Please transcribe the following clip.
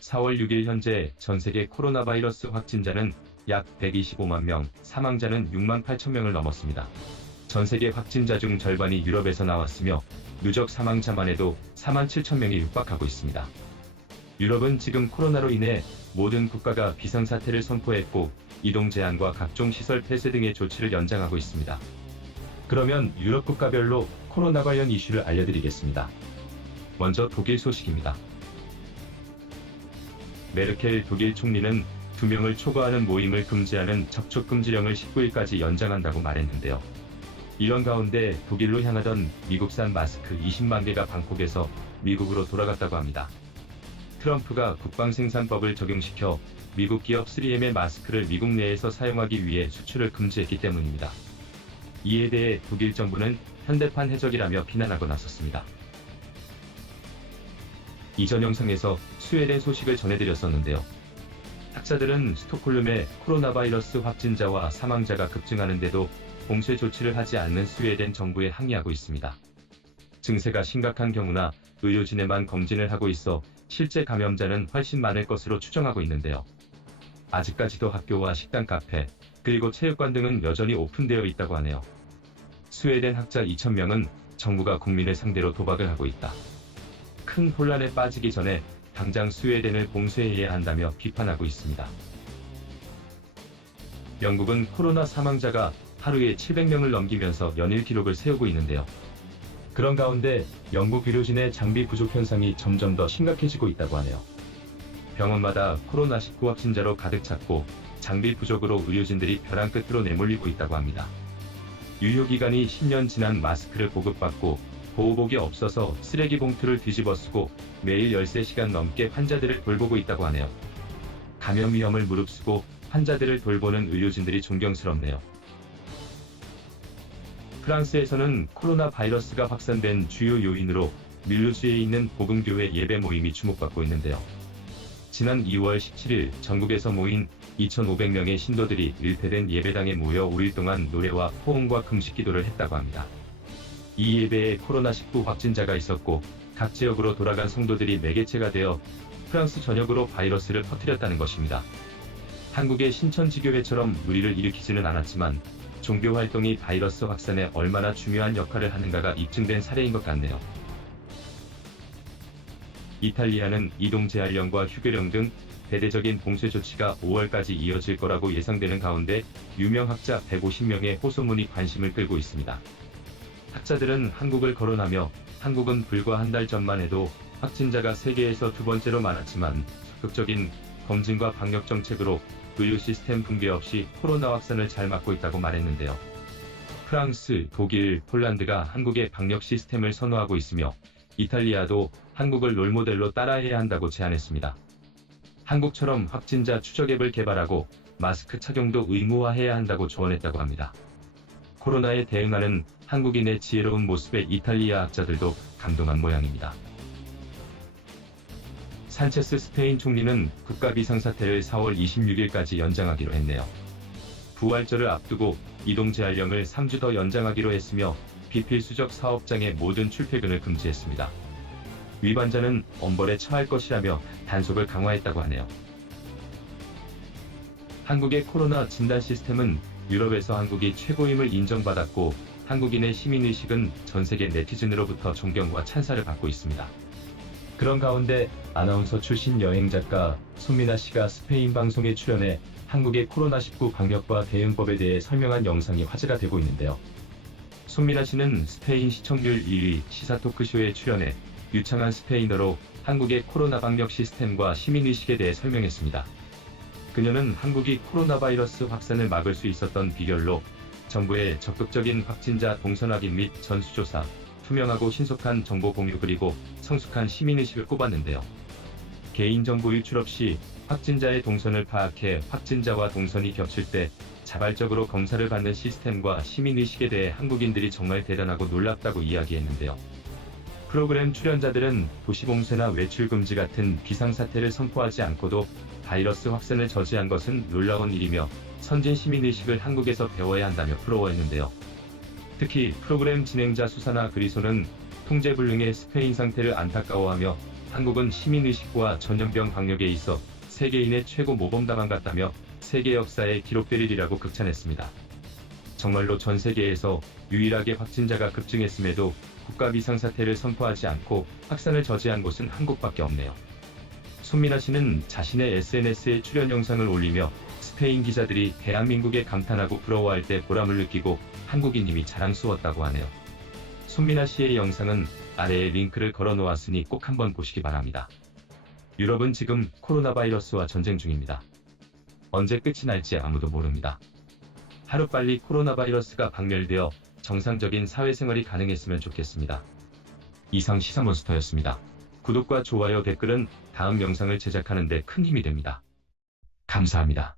4월 6일 현재 전세계 코로나 바이러스 확진자는 약 125만 명, 사망자는 6만 8천 명을 넘었습니다. 전세계 확진자 중 절반이 유럽에서 나왔으며 누적 사망자만 해도 4만 7천 명이 육박하고 있습니다. 유럽은 지금 코로나로 인해 모든 국가가 비상사태를 선포했고 이동 제한과 각종 시설 폐쇄 등의 조치를 연장하고 있습니다. 그러면 유럽 국가별로 코로나 관련 이슈를 알려드리겠습니다. 먼저 독일 소식입니다. 메르켈 독일 총리는 2명을 초과하는 모임을 금지하는 접촉금지령을 19일까지 연장한다고 말했는데요. 이런 가운데 독일로 향하던 미국산 마스크 20만 개가 방콕에서 미국으로 돌아갔다고 합니다. 트럼프가 국방생산법을 적용시켜 미국 기업 3M의 마스크를 미국 내에서 사용하기 위해 수출을 금지했기 때문입니다. 이에 대해 독일 정부는 현대판 해적이라며 비난하고 나섰습니다. 이전 영상에서 스웨덴 소식을 전해드렸었는데요. 학자들은 스톡홀름의 코로나 바이러스 확진자와 사망자가 급증하는데도 봉쇄 조치를 하지 않는 스웨덴 정부에 항의하고 있습니다. 증세가 심각한 경우나 의료진에만 검진을 하고 있어 실제 감염자는 훨씬 많을 것으로 추정하고 있는데요. 아직까지도 학교와 식당, 카페, 그리고 체육관 등은 여전히 오픈되어 있다고 하네요. 스웨덴 학자 2,000명은 정부가 국민을 상대로 도박을 하고 있다. 큰 혼란에 빠지기 전에 당장 스웨덴을 봉쇄해야 한다며 비판하고 있습니다. 영국은 코로나 사망자가 하루에 700명을 넘기면서 연일 기록을 세우고 있는데요. 그런 가운데 영국 의료진의 장비 부족 현상이 점점 더 심각해지고 있다고 하네요. 병원마다 코로나19 확진자로 가득 찼고 장비 부족으로 의료진들이 벼랑 끝으로 내몰리고 있다고 합니다. 유효기간이 10년 지난 마스크를 보급받고 보호복이 없어서 쓰레기 봉투를 뒤집어 쓰고 매일 13시간 넘게 환자들을 돌보고 있다고 하네요. 감염 위험을 무릅쓰고 환자들을 돌보는 의료진들이 존경스럽네요. 프랑스에서는 코로나 바이러스가 확산된 주요 요인으로 밀루즈에 있는 복음교회 예배 모임이 주목받고 있는데요. 지난 2월 17일 전국에서 모인 2,500명의 신도들이 밀폐된 예배당에 모여 5일 동안 노래와 포옹과 금식기도를 했다고 합니다. 이 예배에 코로나19 확진자가 있었고 각 지역으로 돌아간 성도들이 매개체가 되어 프랑스 전역으로 바이러스를 퍼뜨렸다는 것입니다. 한국의 신천지교회처럼 무리를 일으키지는 않았지만 종교 활동이 바이러스 확산에 얼마나 중요한 역할을 하는가가 입증된 사례인 것 같네요. 이탈리아는 이동 제한령과 휴교령 등 대대적인 봉쇄 조치가 5월까지 이어질 거라고 예상되는 가운데 유명 학자 150명의 호소문이 관심을 끌고 있습니다. 학자들은 한국을 거론하며 한국은 불과 한 달 전만 해도 확진자가 세계에서 두 번째로 많았지만 적극적인 검진과 방역 정책으로 의료 시스템 붕괴 없이 코로나 확산을 잘 막고 있다고 말했는데요. 프랑스, 독일, 폴란드가 한국의 방역 시스템을 선호하고 있으며 이탈리아도 한국을 롤모델로 따라해야 한다고 제안했습니다. 한국처럼 확진자 추적 앱을 개발하고 마스크 착용도 의무화해야 한다고 조언했다고 합니다. 코로나에 대응하는 한국인의 지혜로운 모습에 이탈리아 학자들도 감동한 모양입니다. 산체스 스페인 총리는 국가 비상사태를 4월 26일까지 연장하기로 했네요. 부활절을 앞두고 이동 제한령을 3주 더 연장하기로 했으며 비필수적 사업장의 모든 출퇴근을 금지했습니다. 위반자는 엄벌에 처할 것이라며 단속을 강화했다고 하네요. 한국의 코로나 진단 시스템은 유럽에서 한국이 최고임을 인정받았고 한국인의 시민의식은 전세계 네티즌으로부터 존경과 찬사를 받고 있습니다. 그런 가운데 아나운서 출신 여행작가 손민아 씨가 스페인 방송에 출연해 한국의 코로나19 방역과 대응법에 대해 설명한 영상이 화제가 되고 있는데요. 손민아 씨는 스페인 시청률 1위 시사 토크쇼에 출연해 유창한 스페인어로 한국의 코로나 방역 시스템과 시민의식에 대해 설명했습니다. 그녀는 한국이 코로나 바이러스 확산을 막을 수 있었던 비결로 정부의 적극적인 확진자 동선 확인 및 전수조사, 투명하고 신속한 정보 공유 그리고 성숙한 시민의식을 꼽았는데요. 개인정보 유출 없이 확진자의 동선을 파악해 확진자와 동선이 겹칠 때 자발적으로 검사를 받는 시스템과 시민의식에 대해 한국인들이 정말 대단하고 놀랍다고 이야기했는데요. 프로그램 출연자들은 도시봉쇄나 외출 금지 같은 비상사태를 선포하지 않고도 바이러스 확산을 저지한 것은 놀라운 일이며 선진 시민의식을 한국에서 배워야 한다며 부러워했는데요. 특히 프로그램 진행자 수사나 그리소는 통제불능의 스페인 상태를 안타까워하며 한국은 시민의식과 전염병 방역에 있어 세계인의 최고 모범답안 같다며 세계 역사에 기록되리라고 극찬했습니다. 정말로 전 세계에서 유일하게 확진자가 급증했음에도 국가 비상사태를 선포하지 않고 확산을 저지한 곳은 한국밖에 없네요. 손민아 씨는 자신의 SNS에 출연 영상을 올리며 스페인 기자들이 대한민국에 감탄하고 부러워할 때 보람을 느끼고 한국인님이 자랑스러웠다고 하네요. 손민아 씨의 영상은 아래에 링크를 걸어 놓았으니 꼭 한번 보시기 바랍니다. 유럽은 지금 코로나 바이러스와 전쟁 중입니다. 언제 끝이 날지 아무도 모릅니다. 하루빨리 코로나 바이러스가 박멸되어 정상적인 사회생활이 가능했으면 좋겠습니다. 이상 시사몬스터였습니다. 구독과 좋아요, 댓글은 다음 영상을 제작하는 데 큰 힘이 됩니다. 감사합니다.